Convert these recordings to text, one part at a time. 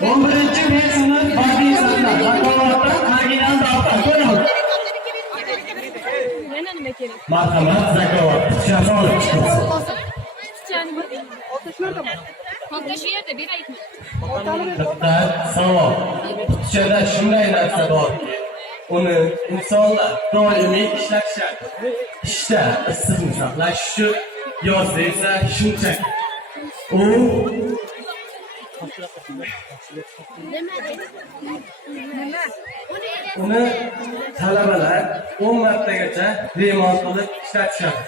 11-chi B sinf badiiy san'atlar Zakovat marginal davlat ko'ring. Yana nima kerak? Marhamat, Zakovat qutichasi olib chiqilsin. Qutichani Qolta shu yerda beraylikmi? Bitta savol. Qutichada shunday narsa borki, uni insonlar doimiy ishlatishadi. Ishda issiqni saqlash uchun, yozda esa shunchaki. U uni talabalar 10 martagacha remont qilib ishlatishadi.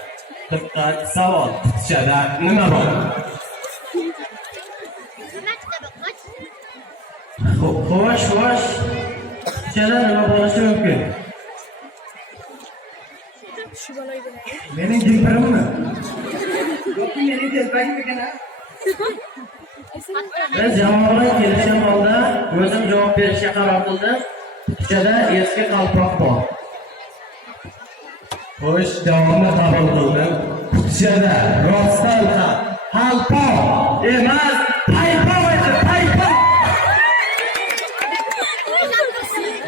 Diqqat, savol. Qutichada nima bor? Xo- Xo'sh, xo'sh. Qutichada nima bo'lishi mumkin? Shu baloy beraylik. Mening? Yoki mening telpagimgina? Biz jamoa kelishgan holda o'zim javob berishga qaror qildim. Qutichada eski qalpoq bor. Xo'sh, javobni qabul qildim. Qutichada rostdan ham qalpoq emas, paypoq edi, paypoq.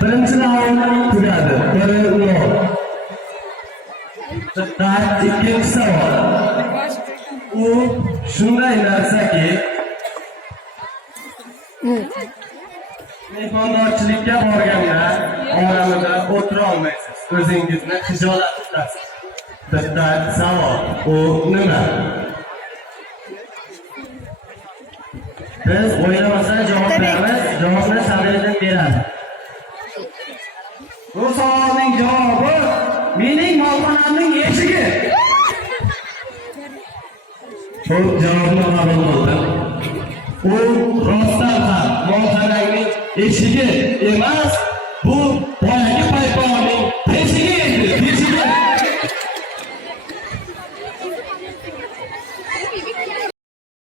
Birinchi raund tugadi. Biri nol. Diqqat, ikkinchi savol. U shunday narsaki, mehmondorchilikka borganda oramida o'tira olmaysiz. O'zingizni hijolat tutasiz. Diqqat, savol. U nima? Biz o'ylamasdan javob beramiz. Javobni Sadirdan beradi. Bu savolning javobi mening molxonamning eshigi. Xo'p, javobni qabul qildim. U rostdan ham molxonangning eshigi emas.